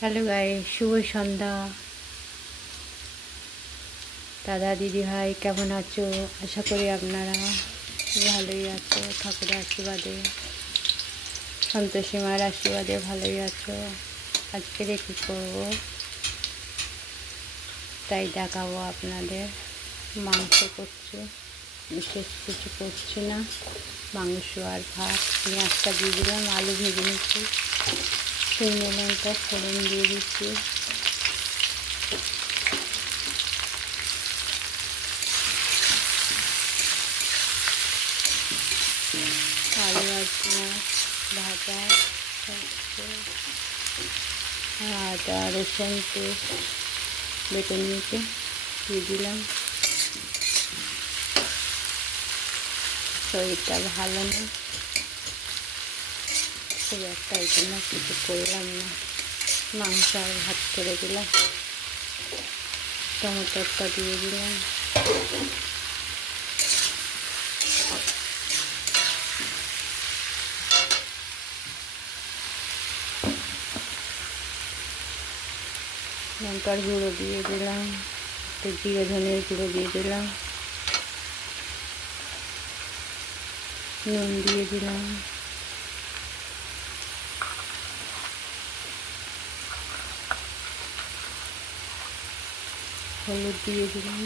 Hello guys, শুভ সন্ধ্যা। দাদা দিদি ভাই কেমন আছো? আশা করি আপনারা ভালোই আছো, ঠাকুরের আশীর্বাদে, সন্তোষী মায়ের আশীর্বাদে ভালোই আছো। আজকে কী করবো তাই দেখাবো আপনাদের। মাংস করছি, বিশেষ কিছু করছি না, মাংস আর ভাত। পেঁয়াজটা দিয়ে দিলাম, আলু ভেজে নিচ্ছি, শুকনো লঙ্কা ফোড়ন দিয়ে দিচ্ছি, আলু আর পেঁয়াজ ভাজা, আদা রসুন পেস্ট বেটে নিয়েছি দিয়ে দিলাম। শরীরটা ভালো না, খুব একটা এই জন্য কিছু করলাম না, মাংস আর ভাত করে দিলাম, টমেটোটা দিয়ে দিলাম। লঙ্কার গুঁড়ো দিয়ে দিলাম, একটু জিরে ধনের গুঁড়ো দিয়ে দিলাম, নুন দিয়ে দিলাম, হলুদ দিয়ে দিলাম,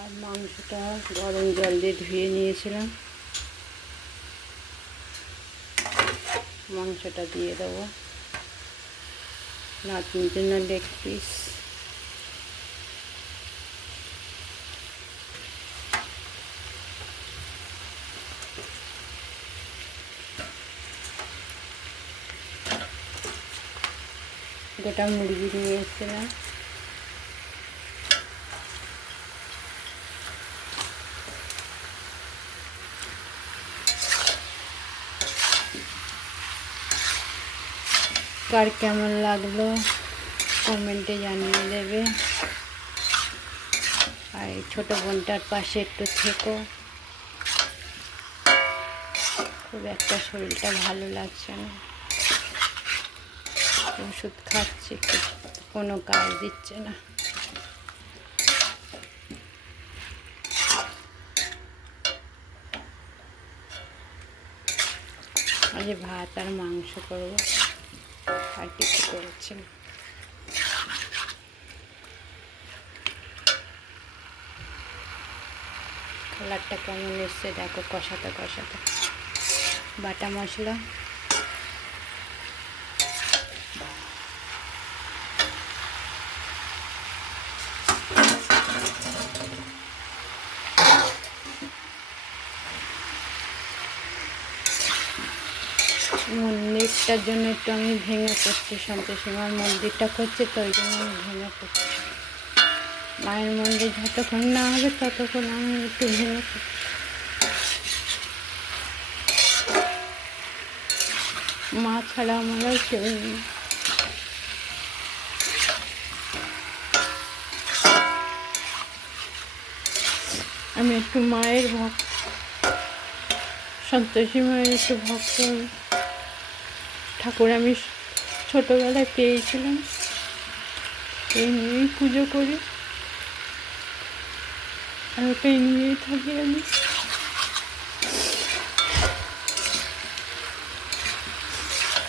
আর মাংসটা গরম জল দিয়ে ধুয়ে নিয়েছিলাম, মাংসটা দিয়ে দেবো। নাতনির জন্য লেগ পিস, গোটা মুরগি নিয়ে এসেছিলাম, কার কেমন লাগলো কমেন্টে জানিয়ে দেবে। আর এই ছোটো বোনটার পাশে একটু থেকো, খুব একটা শরীরটা ভালো লাগছে না, ওষুধ খাচ্ছি, কোনো কাজ দিচ্ছে না। আজ ভাত আর মাংস করবো, আর কিছু করছি না। কালারটা কেমন এসছে দেখো, কষাতে কষাতে। বাটা মশলা, মন্দিরটার জন্য একটু আমি ভেঙে করছি, সন্তোষী মার মন্দিরটা করছে তো ওই জন্য আমি ভেঙে করছি। মায়ের মন্দির যতক্ষণ না হবে ততক্ষণ আমি একটু ভেঙে করছি। মা ছাড়া আমার আর কেউ নেই। আমি একটু মায়ের ভক্ত, সন্তোষী মায়ের একটু ভক্ত। ঠাকুর আমি ছোটোবেলায় পেয়েছিলাম, এই নিয়েই পুজো করি আর ওটাই নিয়েই থাকি আমি।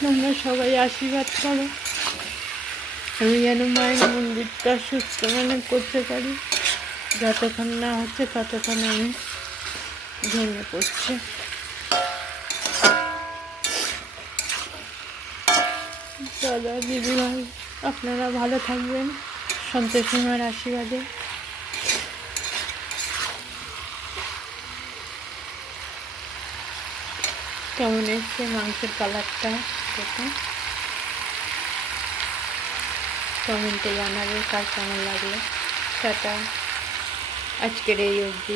তোমরা সবাই আশীর্বাদ করো, আমি যেন মায়ের মন্দিরটা সুস্থ করতে পারি। যতক্ষণ না হচ্ছে ততক্ষণ আমি ভেঙে পড়ছি। দাদা দিদি ভাই আপনারা ভালো থাকবেন, সন্তোষী মায়ের আশীর্বাদে। কেমন এসছে মাংসের কালারটা দেখুন, কমেন্টে জানাবে কার কেমন লাগলো। টাটা, আজকের এই অবধি।